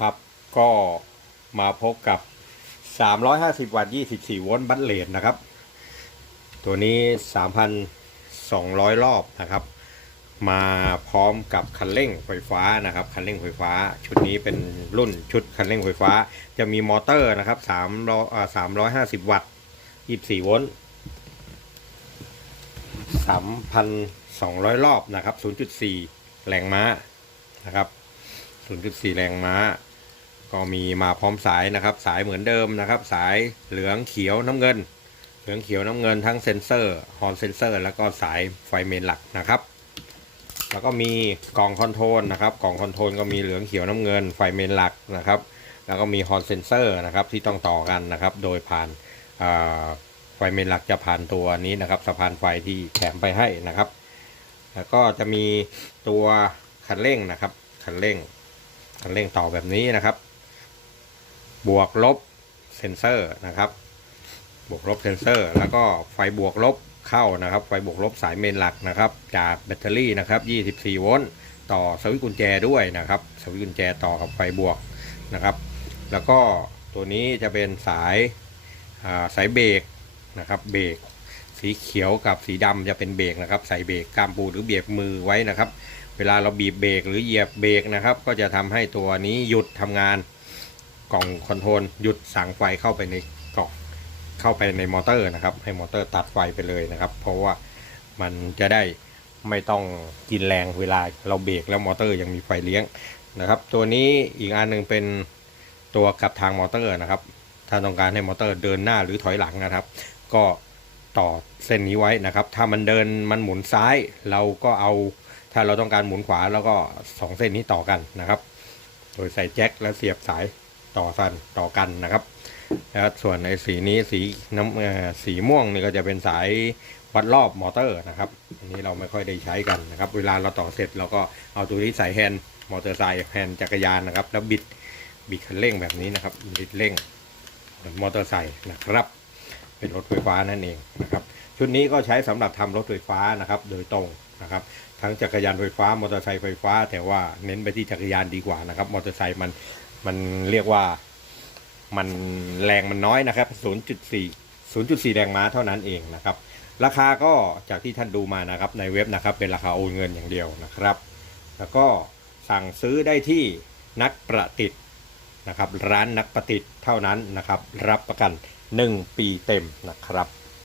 ครับก็มาพบกับ 350 วัตต์ 24 โวลต์บัตเลนนะครับ ตัวนี้ 3,200 รอบนะครับ มาพร้อมกับคันเร่งไฟฟ้านะครับคันเร่งไฟฟ้า ชุดนี้เป็นรุ่นชุดคันเร่งไฟฟ้า จะมีมอเตอร์นะครับ300อ่า350 วัตต์ 24 โวลต์ 3,200 รอบนะครับ 0.4 แรงม้านะครับ 0.4 แรงม้า ก็มีมาพร้อมสายนะครับ สายเหมือนเดิมนะครับ สายเหลืองเขียวน้ำเงิน เหลืองเขียวน้ำเงินทั้งเซนเซอร์ฮอร์นเซนเซอร์แล้วก็สายไฟเมนหลักนะครับ แล้วก็มีกล่องคอนโทรลนะครับ กล่องคอนโทรลก็มีเหลืองเขียวน้ำเงินไฟเมนหลักนะครับ แล้วก็มีฮอร์นเซนเซอร์นะครับที่ต้องต่อกันนะครับ โดยผ่านไฟเมนหลักจะผ่านตัวนี้นะครับสะพานไฟที่แถมไปให้นะครับ แล้วก็จะมีตัวคันเร่งนะครับคันเร่ง คันเร่งต่อแบบนี้นะครับ บวกลบเซนเซอร์นะครับ บวกลบเซนเซอร์ แล้วก็ไฟบวกลบเข้านะครับ ไฟบวกลบสายเมนหลักนะครับ จากแบตเตอรี่นะครับ 24 โวลต์ต่อสวิตช์กุญแจด้วยนะครับ สวิตช์กุญแจต่อกับไฟบวกนะครับ แล้วก็ตัวนี้จะเป็นสายาสายเบรกนะครับ เบรกสีเขียวกับสีดำจะเป็นเบรกนะครับ ใส่เบรกกามปูหรือเบรกมือไว้นะครับ เวลาเราบีบเบรกหรือเหยียบเบรกนะครับ ก็จะทำให้ตัวนี้หยุดทำงานกล่องคอนโทรลหยุดสั่งไฟเข้าไปในกล่องเข้าไปในมอเตอร์นะครับ ให้มอเตอร์ตัดไฟไปเลยนะครับ เพราะว่ามันจะได้ไม่ต้องกินแรงเวลาเราเบรกแล้วมอเตอร์ยังมีไฟเลี้ยงนะครับ ตัวนี้อีกอันหนึ่งเป็นตัวกับทางมอเตอร์นะครับ ถ้าต้องการให้มอเตอร์เดินหน้าหรือถอยหลังนะครับ ก็ต่อเส้นนี้ไว้นะครับ ถ้ามันเดินมันหมุนซ้าย เราก็เอา ถ้าเราต้องการหมุนขวาแล้วก็สองเส้นนี้ต่อกันนะครับ โดยใส่แจ็คแล้วเสียบสายต่อสันต่อกันนะครับ แล้วส่วนในสีนี้สีน้ำสีม่วงนี่ก็จะเป็นสายวัดรอบมอเตอร์นะครับอันนี้เราไม่ค่อยได้ใช้กันนะครับ เวลาเราต่อเสร็จเราก็เอาตัวนี้ใส่แฮนด์มอเตอร์ไซค์แฮนด์จักรยานนะครับ แล้วบิดบิดคันเร่งแบบนี้นะครับบิดเร่งมอนมอเตอร์ไซค์นะครับ เป็นรถไฟฟ้านั่นเองนะครับ ชุดนี้ก็ใช้สำหรับทำรถไฟฟ้านะครับ โดยตรง นะครับทั้งจักรยานไฟฟ้ามอเตอร์ไซค์ไฟฟ้า แต่ว่าเน้นไปที่จักรยานดีกว่านะครับมอเตอร์ไซค์มันมันเรียกว่ามันแรงมันน้อยนะครับ 0.4 0.4 แรงม้าเท่านั้นเองนะครับ ราคาก็จากที่ท่านดูมานะครับในเว็บนะครับเป็นราคาโอนเงินอย่างเดียวนะครับ แล้วก็สั่งซื้อได้ที่นักประติดนะครับ ร้านนักประติดเท่านั้นนะครับ รับประกัน 1 ปีเต็มนะครับ